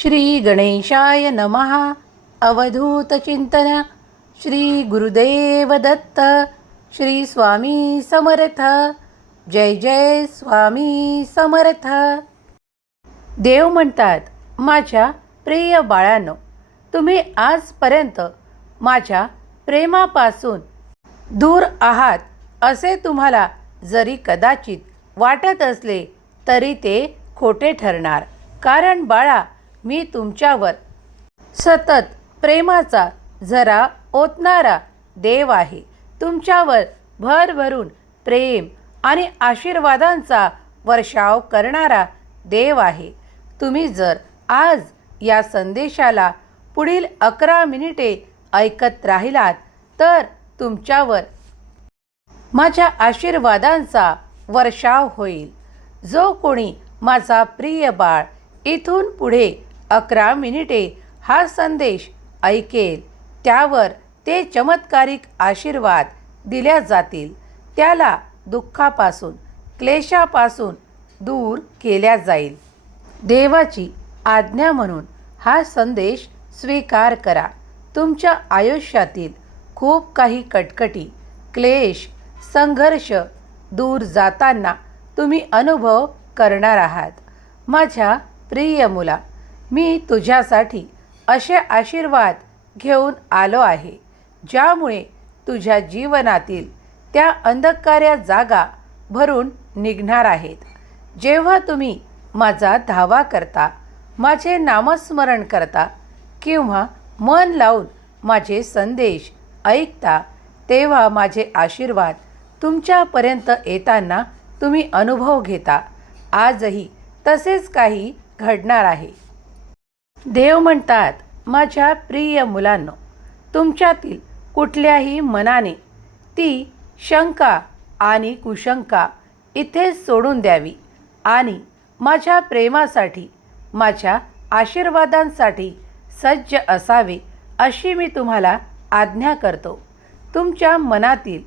श्री गणेशाय नमः अवधूतचिंतन श्री गुरुदेव दत्त। श्री स्वामी समर्थ। जय जय स्वामी समर्थ। देव म्हणतात माझ्या प्रिय बाळांनो तुम्ही आजपर्यंत माझ्या प्रेमापासून दूर आहात असे तुम्हाला जरी कदाचित वाटत असले तरी ते खोटे ठरणार. कारण बाळा मी तुमच्यावर सतत प्रेमाचा झरा ओतणारा देव आहे. तुमच्यावर भरभरून प्रेम आणि आशीर्वादांचा वर्षाव करणारा देव आहे. तुम्ही जर आज या संदेशाला पुढील अकरा मिनिटे ऐकत राहिलात तर तुमच्यावर माझ्या आशीर्वादांचा वर्षाव होईल. जो कोणी माझा प्रिय बाळ इथून पुढे अकरा मिनिटे हा संदेश ऐकेल. त्यावर ते चमत्कारिक आशीर्वाद दिल्या जातील. त्याला दुःखापासून क्लेशापासून दूर केल्या जाईल. देवाची आज्ञा म्हणून हा संदेश स्वीकार करा. तुमच्या आयुष्यातील खूप काही कटकटी क्लेश संघर्ष दूर जाताना तुम्ही अनुभव करणार आहात. माझ्या प्रिय मुला मी तुझ्यासाठी असे आशीर्वाद घेऊन आलो आहे ज्यामुळे तुझ्या जीवनातील त्या अंधकार्या जागा भरून निघणार आहेत. जेव्हा तुम्ही माझा धावा करता माझे नामस्मरण करता किंवा मन लावून माझे संदेश ऐकता तेव्हा माझे आशीर्वाद तुमच्यापर्यंत येताना तुम्ही अनुभव घेता. आजही तसेच काही घडणार आहे. देव म्हणतात माझ्या प्रिय मुलांनो तुमच्यातील कुठल्याही मनाने ती शंका आणि कुशंका इथेच सोडून द्यावी आणि माझ्या प्रेमासाठी माझ्या आशीर्वादांसाठी सज्ज असावे अशी मी तुम्हाला आज्ञा करतो. तुमच्या मनातील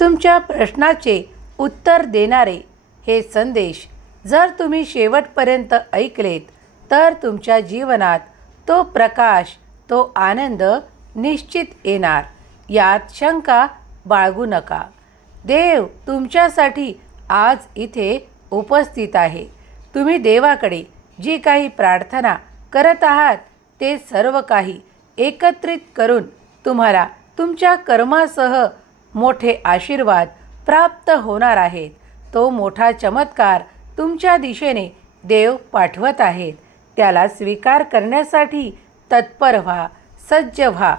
तुमच्या प्रश्नाचे उत्तर देणारे हे संदेश जर तुम्ही शेवटपर्यंत ऐकलेत तर तुमच्या जीवनात तो प्रकाश तो आनंद निश्चित येणार. यात शंका बाळगू नका. देव तुमच्यासाठी आज इथे उपस्थित आहे. तुम्ही देवाकडे जी काही प्रार्थना करत आहात ते सर्व काही एकत्रित करून तुम्हाला तुमच्या कर्मासह मोठे आशीर्वाद प्राप्त होणार आहेत. तो मोठा चमत्कार तुमच्या दिशेने देव पाठवत आहेत. त्याला स्वीकार करण्यासाठी तत्पर व्हा सज्ज व्हा.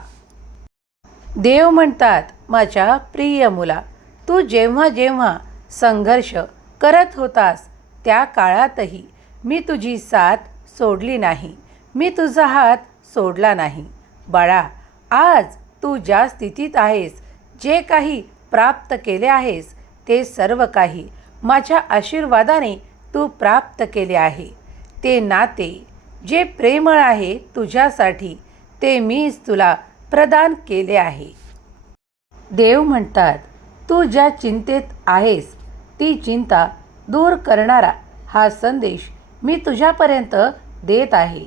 देव म्हणतात माझ्या प्रिय मुला तू जेव्हा जेव्हा संघर्ष करत होतास त्या काळातही मी तुझी साथ सोडली नाही मी तुझा हात सोडला नाही. बाळा आज तू ज्या स्थितीत आहेस जे काही प्राप्त केले आहेस ते सर्व काही माझ्या आशीर्वादाने तू प्राप्त केले आहे. ते नाते जे प्रेमळ आहे तुझ्यासाठी ते मीच तुला प्रदान केले आहे. देव म्हणतात तू ज्या चिंतेत आहेस ती चिंता दूर करणारा हा संदेश मी तुझ्यापर्यंत देत आहे.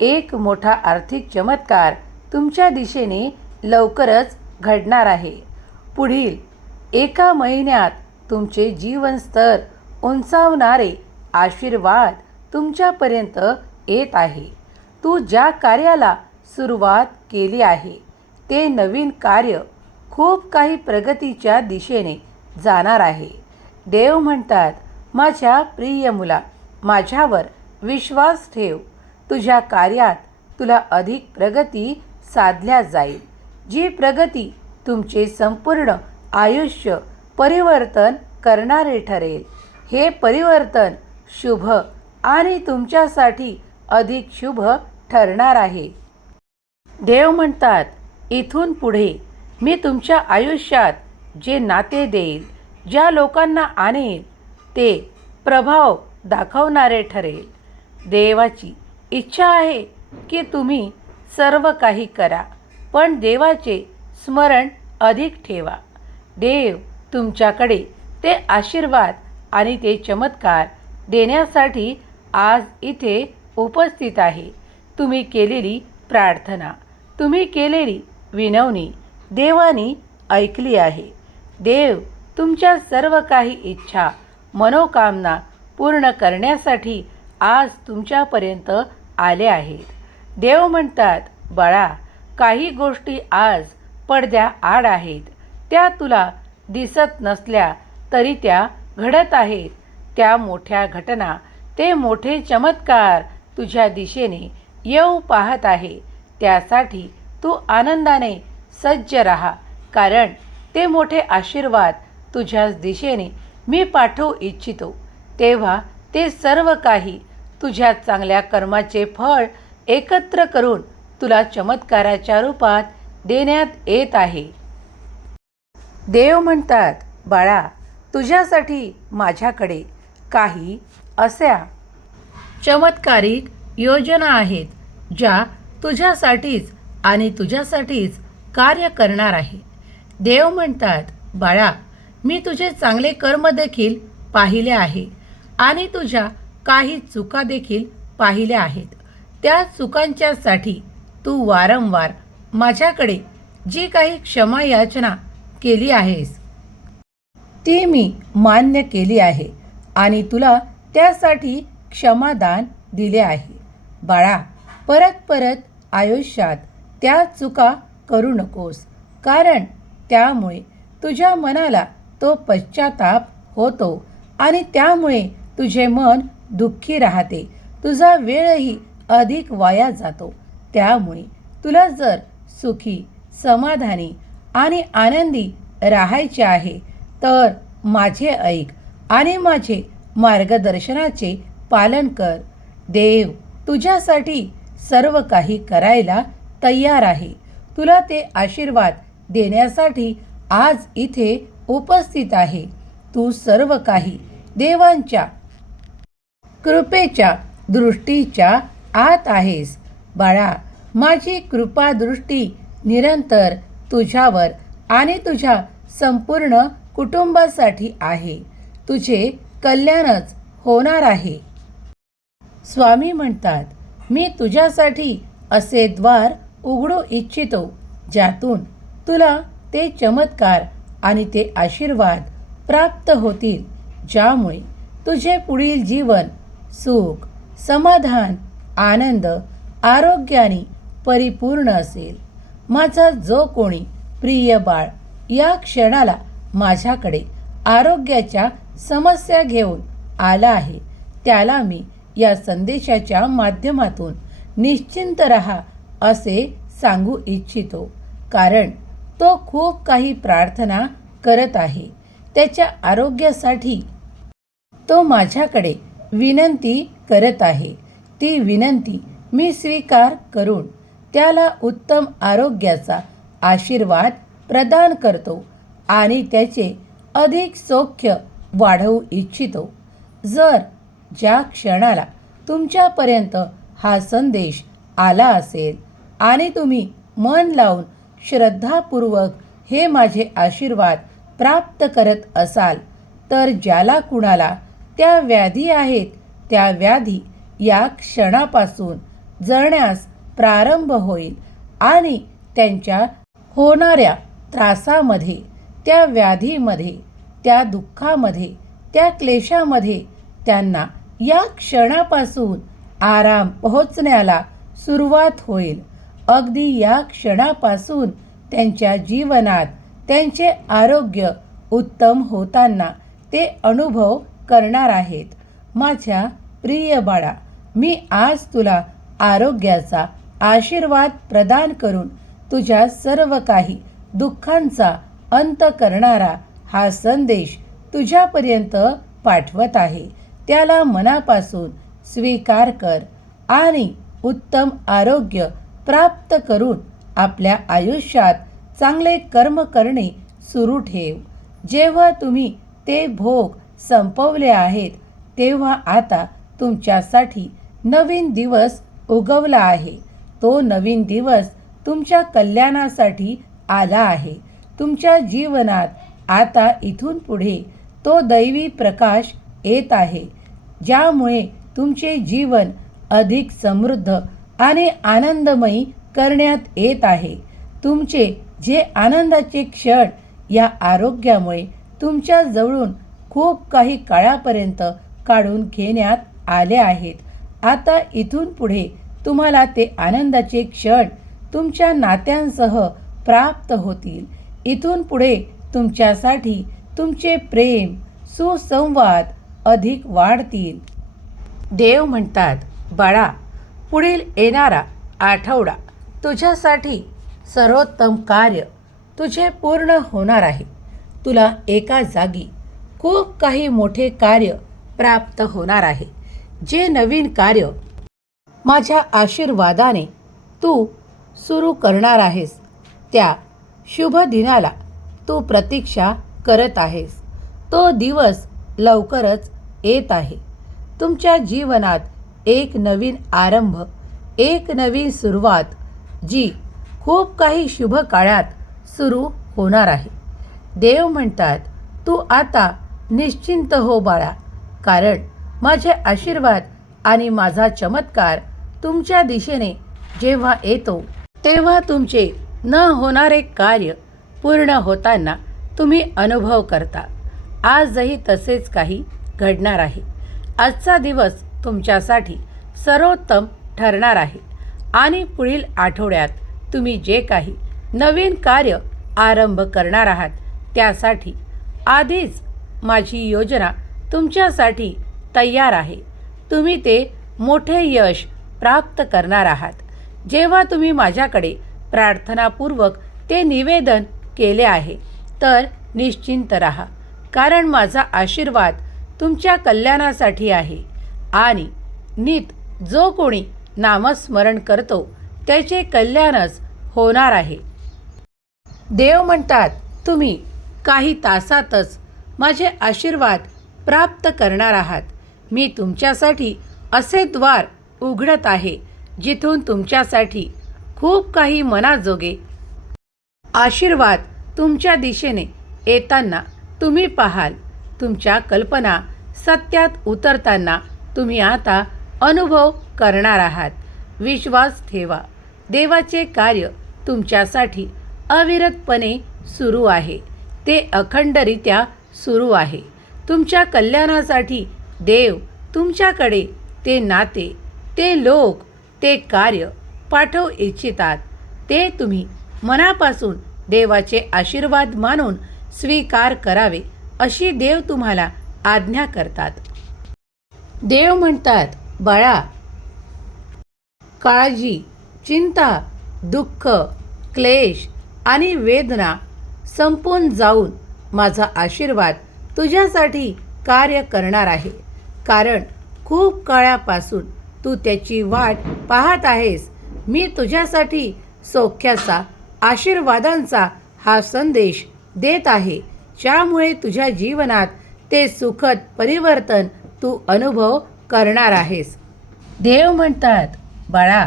एक मोठा आर्थिक चमत्कार तुमच्या दिशेने लवकरच घडणार आहे. पुढील एका महिन्यात तुमचे जीवनस्तर उंचावणारे आशीर्वाद तुमच्यापर्यंत येत आहे. तू ज्या कार्याला सुरुवात केली आहे ते नवीन कार्य खूप काही प्रगतीच्या दिशेने जाणार आहे. देव म्हणतात माझ्या प्रिय मुला माझ्यावर विश्वास ठेव. तुझ्या कार्यात तुला अधिक प्रगती साधल्या जाईल. जी प्रगती तुमचे संपूर्ण आयुष्य परिवर्तन करणारे ठरेल. हे परिवर्तन शुभ आणि तुमच्यासाठी अधिक शुभ ठरणार आहे. देव म्हणतात इथून पुढे मी तुमच्या आयुष्यात जे नाते देईल ज्या लोकांना आणेल ते प्रभाव दाखवणारे ठरेल. देवाची इच्छा आहे की तुम्ही सर्व काही करा पण देवाचे स्मरण अधिक ठेवा. देव तुमच्याकडे ते आशीर्वाद आणि ते चमत्कार देण्यासाठी आज इथे उपस्थित आहे. तुम्ही केलेली प्रार्थना तुम्ही केलेली विनवणी देवानी ऐकली आहे. देव तुमच्या सर्व काही इच्छा मनोकामना पूर्ण करण्यासाठी आज तुमच्यापर्यंत आले आहेत. देव म्हणतात बाळा काही गोष्टी आज पडद्या आड आहेत. त्या तुला दिसत नसल्या तरी त्या घडत आहेत. त्या मोठ्या घटना ते मोठे चमत्कार तुझ्या दिशेने येऊ पाहत आहे. त्यासाठी तू आनंदाने सज्ज राहा कारण ते मोठे आशीर्वाद तुझ्याच दिशेने मी पाठवू इच्छितो. तेव्हा ते सर्व काही तुझ्या चांगल्या कर्माचे फळ एकत्र करून तुला चमत्काराच्या रूपात देण्यात येत आहे. देव म्हणतात बाळा तुझ्यासाठी माझ्याकडे काही अशा चमत्कारिक योजना आहेत ज्या तुझ्यासाठीच आणि तुझ्यासाठीच कार्य करणार आहे. देव म्हणतात बाळा मी तुझे चांगले कर्म देखील पाहिले आहे आणि तुझ्या काही चुका देखील पाहिल्या आहेत. त्या चुकांच्यासाठी तू वारंवार माझ्याकडे जी काही क्षमा याचना केली आहेस ती मी मान्य केली आहे आणि तुला त्यासाठी क्षमादान दिले आहे. बाळा परत परत आयुष्यात त्या चुका करू नकोस. कारण त्यामुळे तुझ्या मनाला तो पश्चाताप होतो आणि त्यामुळे तुझे मन दुःखी राहते. तुझा वेळही अधिक वाया जातो. त्यामुळे तुला जर सुखी समाधानी आणि आनंदी राहायचे आहे तर माझे ऐक आणि माझे मार्गदर्शनाचे पालन कर. देव तुझ्यासाठी सर्व काही करायला तयार आहे. तुला ते आशीर्वाद देण्यासाठी आज इथे उपस्थित आहे. तू सर्व काही देवांच्या कृपेच्या दृष्टीच्या आत आहेस. बाळा माझी कृपा दृष्टी निरंतर तुझ्यावर आणि तुझ्या संपूर्ण कुटुंबासाठी आहे. तुझे कल्याणच होणार आहे. स्वामी म्हणतात मी तुझ्यासाठी असे द्वार उघडू इच्छितो ज्यातून तुला ते चमत्कार आणि ते आशीर्वाद प्राप्त होतील ज्यामुळे तुझे पुढील जीवन सुख समाधान आनंद आरोग्याने परिपूर्ण असेल. माझा जो कोणी प्रिय बाळ या क्षणाला माझ्याकडे आरोग्याच्या समस्या घेऊन आला आहे. त्याला मी या संदेशाच्या माध्यमातून निश्चिंत रहा असे सांगू इच्छितो. कारण तो खूप काही प्रार्थना करत आहे. त्याच्या आरोग्यासाठी तो माझ्याकडे विनंती करत आहे. ती विनंती मी स्वीकार करून त्याला उत्तम आरोग्याचा आशीर्वाद प्रदान करतो आणि त्याचे अधिक सौख्य वाढवू इच्छितो. जर ज्या क्षणाला तुमच्यापर्यंत हा संदेश आला असेल आणि तुम्ही मन लावून श्रद्धापूर्वक हे माझे आशीर्वाद प्राप्त करत असाल तर ज्याला कुणाला त्या व्याधी आहेत त्या व्याधी या क्षणापासून जळण्यास प्रारंभ होईल आणि त्यांच्या होणाऱ्या त्रासामध्ये त्या व्याधीमध्ये त्या दुःखामध्ये त्या क्लेशामध्ये त्यांना या क्षणापासून आराम पोहोचण्याला सुरुवात होईल. अगदी या क्षणापासून त्यांच्या जीवनात त्यांचे आरोग्य उत्तम होताना ते अनुभव करणार आहेत. माझ्या प्रिय बाळा मी आज तुला आरोग्याचा आशीर्वाद प्रदान करून तुझ्या सर्व काही दुःखांचा अंत करणारा हा संदेश तुझ्यापर्यंत पाठवत आहे. त्याला मनापासून स्वीकार कर आणि उत्तम आरोग्य प्राप्त करून आपल्या आयुष्यात चांगले कर्म करणे सुरू ठेव. जेव्हा तुम्ही ते भोग संपवले आहेत तेव्हा आता तुमच्यासाठी नवीन दिवस उगवला आहे. तो नवीन दिवस तुमच्या कल्याणासाठी आला आहे. तुमच्या जीवनात आता इथून पुढे तो दैवी प्रकाश येत आहे ज्यामुळे तुमचे जीवन अधिक समृद्ध आणि आनंदमयी करण्यात येत आहे. तुमचे जे आनंदाचे क्षण या आरोग्यामुळे तुमच्या जवळून खूप काही काळापर्यंत काढून घेण्यात आले आहेत. आता इथून पुढे तुम्हाला ते आनंदाचे क्षण तुमच्या नात्यांसह प्राप्त होतील. इथून पुढे तुमच्यासाठी तुमचे प्रेम सुसंवाद अधिक वाढतील. देव म्हणतात बाळा पुढील येणारा आठवडा तुझ्यासाठी सर्वोत्तम कार्य तुझे पूर्ण होणार आहे. तुला एका जागी खूप काही मोठे कार्य प्राप्त होणार आहे. जे नवीन कार्य माझ्या आशीर्वादाने तू सुरू करणार आहेस. त्या शुभ दिनाला तू प्रतीक्षा करत आहेस. तो दिवस लवकरच येत आहे. तुमच्या जीवनात एक नवीन आरंभ एक नवीन सुरुवात जी खूप काही शुभ काळात सुरू होणार आहे. देव म्हणतात तू आता निश्चिंत हो बाळा. कारण माझे आशीर्वाद आणि माझा चमत्कार तुमच्या दिशेने जेव्हा येतो तेव्हा तुमचे न होणारे कार्य पूर्ण होताना तुम्ही अनुभव करता. आजही तसेच काही घडणार आहे. आजचा दिवस तुमच्यासाठी सर्वोत्तम ठरणार आहे. आणि पुढील आठवड्यात तुम्ही जे काही नवीन कार्य आरंभ करणार आहात त्यासाठी आधीच माझी योजना तुमच्यासाठी तयार आहे. तुम्ही ते मोठे यश प्राप्त करणार आहात. जेव्हा तुम्ही माझ्याकडे प्रार्थनापूर्वक ते निवेदन केले आहे. तर निश्चिंत रहा कारण माझा आशीर्वाद तुमच्या कल्याणासाठी आहे. आणि नीत जो कोणी नामस्मरण करतो त्याचे कल्याणच होणार आहे. देव म्हणतात तुम्ही काही तासातच माझे आशीर्वाद प्राप्त करणार आहात. मी तुमच्यासाठी असे द्वार उघडत आहे जिथून तुमच्यासाठी खूप काही मनाजोगे आशीर्वाद तुमच्या दिशेने येताना तुम्ही पाहाल. तुमच्या कल्पना सत्यात उतरताना तुम्ही आता अनुभव करणार आहात. विश्वास ठेवा. देवाचे कार्य तुमच्यासाठी अविरतपणे सुरू आहे. ते अखंडरित्या सुरू आहे. तुमच्या कल्याणासाठी देव तुमच्याकडे ते नाते ते लोक ते कार्य पाठवू इच्छितात. ते तुम्ही मनापासून देवाचे आशीर्वाद मानून स्वीकार करावे अशी देव तुम्हाला आज्ञा करतात. देव म्हणतात बाळा काळजी चिंता दुःख क्लेश आणि वेदना संपून जाऊन माझा आशीर्वाद तुझ्यासाठी कार्य करणार आहे. कारण खूप काळापासून तू त्याची वाट पाहत आहेस. मी तुझ्यासाठी सौख्याचा आशीर्वादांचा हा संदेश देत आहे. ज्यामुळे तुझ्या जीवनात ते सुखद परिवर्तन तू अनुभव करणार आहेस. देव म्हणतात बाळा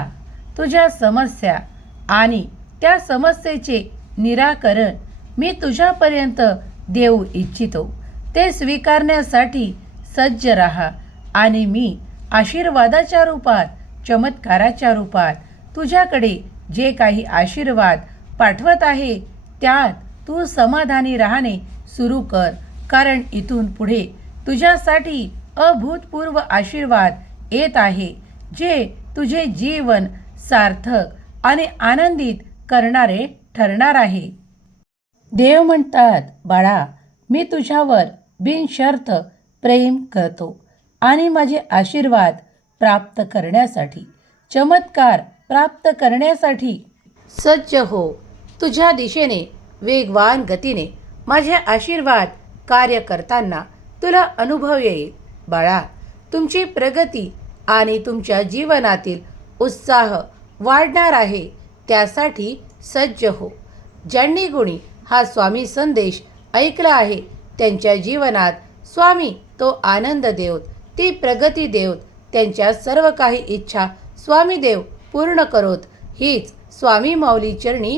तुझ्या समस्या आणि त्या समस्येचे निराकरण मी तुझ्यापर्यंत देऊ इच्छितो. ते स्वीकारण्यासाठी सज्ज राहा आणि मी आशीर्वादाच्या रूपात चमत्काराच्या रूपात तुझ्याकडे जे काही आशीर्वाद पाठवत आहे त्यात तू समाधानी राहणे सुरू कर कारण इथून पुढे तुझ्यासाठी अभूतपूर्व आशीर्वाद येत आहे जे तुझे जीवन सार्थक आणि आनंदित करणारे ठरणार आहे. देव म्हणतात बाळा मी तुझ्यावर बिनशर्त प्रेम करतो आणि माझे आशीर्वाद प्राप्त करण्यासाठी चमत्कार प्राप्त करण्यासाठी सज्ज हो. तुझ्या दिशेने वेगवान गतीने माझे आशीर्वाद कार्य करताना तुला अनुभव येईल. बाळा तुमची प्रगती आणि तुमच्या जीवनातील उत्साह वाढणार आहे. त्यासाठी सज्ज हो. ज्यांनी गुणी हा स्वामी संदेश ऐकला आहे त्यांच्या जीवनात स्वामी तो आनंद देवत ती प्रगती देवत त्यांच्या सर्व काही इच्छा स्वामी देव पूर्ण करोत. हीच स्वामी माऊली चरणी